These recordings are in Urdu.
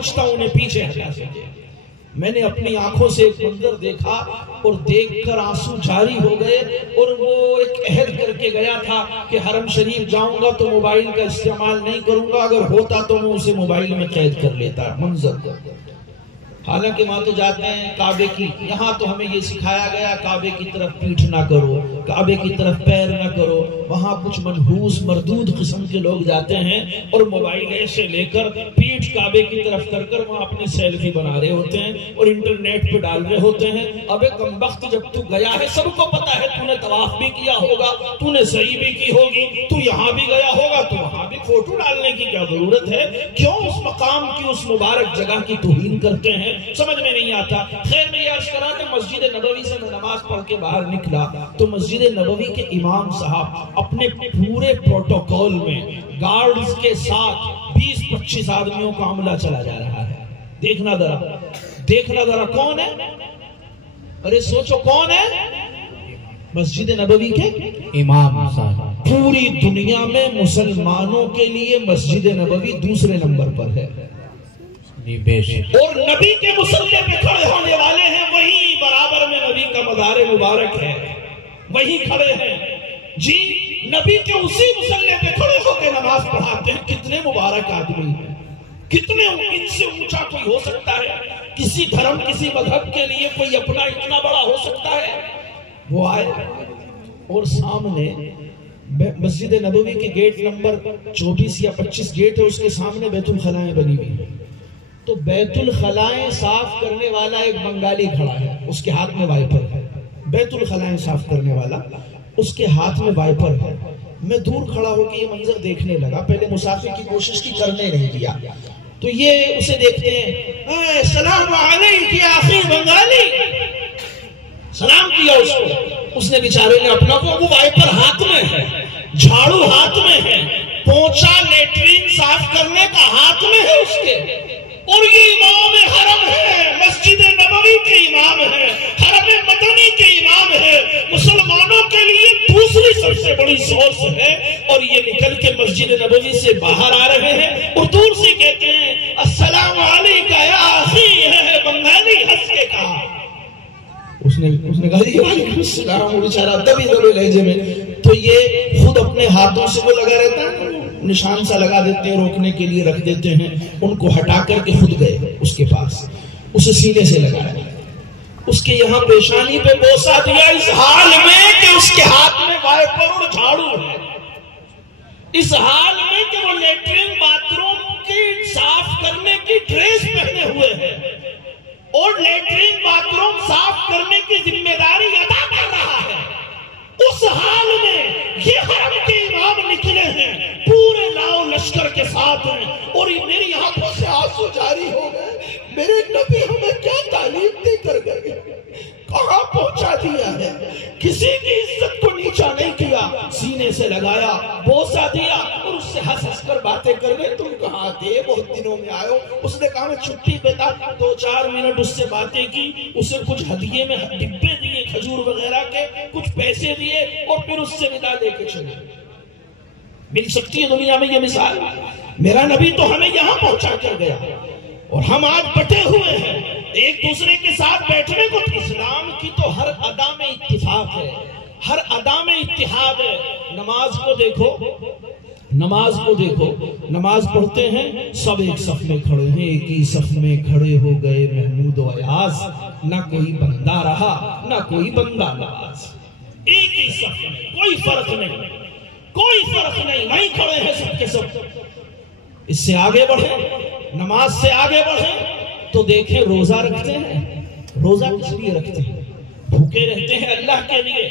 پہنچتا ہوں انہیں پیچھے ہٹا دیجئے۔ میں نے اپنی آنکھوں سے ایک منظر دیکھا اور دیکھ کر آنسو جاری ہو گئے، اور وہ ایک عہد کر کے گیا تھا کہ حرم شریف جاؤں گا تو موبائل کا استعمال نہیں کروں گا، اگر ہوتا تو میں اسے موبائل میں قید کر لیتا۔ منظر حالانکہ وہاں تو جاتے ہیں کعبے کی، یہاں تو ہمیں یہ سکھایا گیا کعبے کی طرف پیٹھ نہ کرو، کعبے کی طرف پیر نہ کرو۔ وہاں کچھ منحوس مردود قسم کے لوگ جاتے ہیں اور موبائل ایسے لے کر پیٹھ کعبے کی طرف کر کر وہاں اپنے سیلفی بنا رہے ہوتے ہیں اور انٹرنیٹ پہ ڈال رہے ہوتے ہیں۔ ابے کمبخت، جب تو گیا ہے سب کو پتا ہے، تو نے طواف بھی کیا ہوگا، تو نے سعی بھی کی ہوگی، تو یہاں بھی گیا ہوگا، تو وہاں بھی فوٹو ڈالنے کی کیا ضرورت ہے؟ کیوں اس مقام کی، اس مبارک جگہ کی توہین کرتے ہیں؟ سمجھ میں نہیں آتا۔ خیر میں یہ عرض کرا کہ مسجد نبوی سے میں نماز پڑھ کے باہر نکلا تو مسجد نبوی کے امام صاحب اپنے پورے پروٹوکول میں گارڈز کے ساتھ 20-25 آدمیوں کا عملہ چلا جا رہا ہے۔ دیکھنا ذرا کون ہے؟ ارے سوچو کون ہے؟ مسجد نبوی کے امام صاحب۔ پوری دنیا میں مسلمانوں کے لیے مسجد نبوی دوسرے نمبر پر ہے، اور نبی کے مصلی پہ کھڑے ہونے والے ہیں وہی برابر میں نبی کا مزار مبارک ہے، وہی کھڑے ہیں جی، نبی کے اسی مصلی پہ کھڑے ہو کے نماز پڑھاتے ہیں۔ کتنے مبارک آدمی ہیں، کتنے ان سے اونچا کوئی ہو سکتا ہے؟ کسی دھرم کسی مذہب کے لیے کوئی اپنا اتنا بڑا ہو سکتا ہے؟ وہ آئے اور سامنے مسجد نبوی کے گیٹ نمبر 24 یا 25 گیٹ ہے، اس کے سامنے بیت الخلائیں بنی ہوئی، تو بیت الخلائیں صاف کرنے والا ایک بنگالی کھڑا ہے، اس کے ہاتھ میں وائپر ہے۔ بیت الخلائیں صاف کرنے والا، اس کے ہاتھ میں وائپر ہے۔ میں دور کھڑا ہو کے یہ منظر دیکھنے لگا، پہلے مسافر کی کوشش کی، کرنے نہیں دیا، تو یہ اسے دیکھتے ہیں، سلام علیک یا اخی بنگالی، سلام کیا اس کو، اس نے بیچارے نے اپنا وہ وائپر ہاتھ میں ہے، جھاڑو ہاتھ میں ہے، پونچھا لیٹرین صاف کرنے کا ہاتھ میں ہے اس کے، اور یہ امام حرم ہے، مسجد نبوی کے امام ہے، حرم مدنی کے امام ہے، مسلمانوں کے لیے دوسری سب سے بڑی سورس ہے، اور یہ نکل کے مسجد نبوی سے باہر آ رہے ہیں اور دور سے کہتے ہیں السلام علیکم یا اخی، ہے بنگالی، ہنس کے کہا۔ اس نے کہا جی وعلیکم السلام، بیچارہ دبی لہجے میں، تو یہ خود اپنے ہاتھوں سے وہ لگا رہتا ہے، نشان سا لگا دیتے ہیں، روکنے کے لیے رکھ دیتے ہیں، ان کو ہٹا کر کے خود گئے اس کے پاس، اسے سینے سے لگایا، اس کے یہاں پیشانی پہ بوسہ دیا، اس حال میں کہ اس کے ہاتھ میں وائپر اور جھاڑو ہے، اس حال میں کہ وہ لیٹرین باتھ روم کی صاف کرنے کی ڈریس پہنے ہوئے ہیں اور لیٹرین باتھ روم صاف کرنے کی ذمہ داری ادا کر رہا ہے۔ اس حال میں یہ حرم کے امام نکلے ہیں پورے لاؤ لشکر کے ساتھ ہیں، اور میری آنکھوں سے آنسو جاری ہو گئے۔ میرے نبی ہمیں کیا تعلیم دے کر گئے، کہاں پہنچا دیا ہے؟ کسی کی عزت کو نیچا نہیں کیا، سینے سے لگایا، بوسہ دیا اور اس سے ہنس ہنس کر باتیں کر گئے۔ تم کہاں تھے؟ بہت دنوں میں آئے ہو۔ اس نے کہا میں چھٹی پہ تھا، 2-4 منٹ اس سے باتیں کی، اسے کچھ ہدیے میں ڈبے دیے کھجور وغیرہ کے، کچھ پیسے دیے اور پھر اس سے ودا لے کے چلے۔ مل سکتی ہے دنیا میں یہ مثال؟ میرا نبی تو ہمیں یہاں پہنچا کر گیا، اور ہم آج بٹے ہوئے ہیں ایک دوسرے کے ساتھ بیٹھنے کو۔ اسلام کی تو ہر ادا میں اتفاق ہے، ہر ادا میں اتحاد ہے۔ نماز کو دیکھو، نماز پڑھتے ہیں، سب ایک صف میں کھڑے ہیں، ایک ہی صف میں کھڑے ہو گئے محمود و ایاز، نہ کوئی بندہ رہا نہ کوئی بندہ نواز، ایک ہی صف میں، کوئی فرق نہیں، وہیں کھڑے ہیں سب کے سب۔ اس سے آگے بڑھیں، نماز سے آگے بڑھیں تو دیکھیں روزہ رکھتے ہیں، روزہ کس لیے رکھتے ہیں؟ بھوکے رہتے ہیں اللہ کے لیے،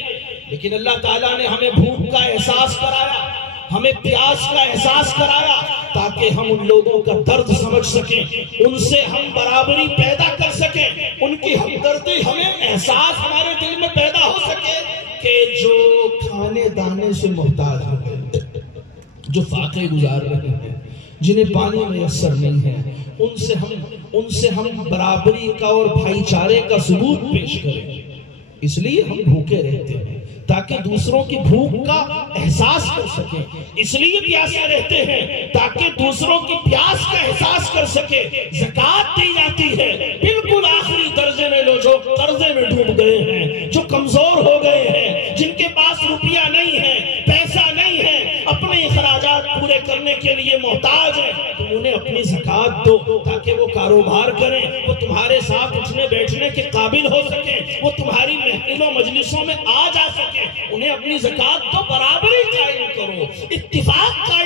لیکن اللہ تعالیٰ نے ہمیں بھوک کا احساس کرایا، ہمیں پیاس کا احساس کرایا تاکہ ہم ان لوگوں کا درد سمجھ سکیں، ان سے ہم برابری پیدا کر سکیں، ان کی ہمدردی ہمیں احساس ہمارے دل میں پیدا ہو سکے کہ جو کھانے دانے سے محتاج ہو گئے، جو فاقے گزار رہے ہیں، جنہیں پانی میسر نہیں ہے، ان سے ہم برابری کا اور بھائی چارے کا ثبوت پیش کریں۔ اس لیے ہم بھوکے رہتے ہیں تاکہ دوسروں کی بھوک کا احساس کر سکیں، اس لیے پیاسے رہتے ہیں تاکہ دوسروں کی پیاس کا احساس کر سکے۔ زکوٰۃ دی جاتی ہے بالکل آخری درجے میں، لوگ جو قرضے میں ڈوب گئے ہیں، جو کمزور ہو گئے ہیں، جن کے پاس روپیہ نہیں ہے، پیسہ نہیں ہے، اپنے اخراجات پورے کرنے کے لیے محتاج ہیں، تم انہیں اپنی زکوٰۃ دو تاکہ وہ کاروبار کریں، وہ تمہارے ساتھ اٹھنے بیٹھنے کے قابل ہو سکیں، وہ تمہاری محفلوں مجلسوں میں آ جا سکیں، انہیں اپنی زکوٰۃ دو، برابری قائم کرو، اتفاق قائم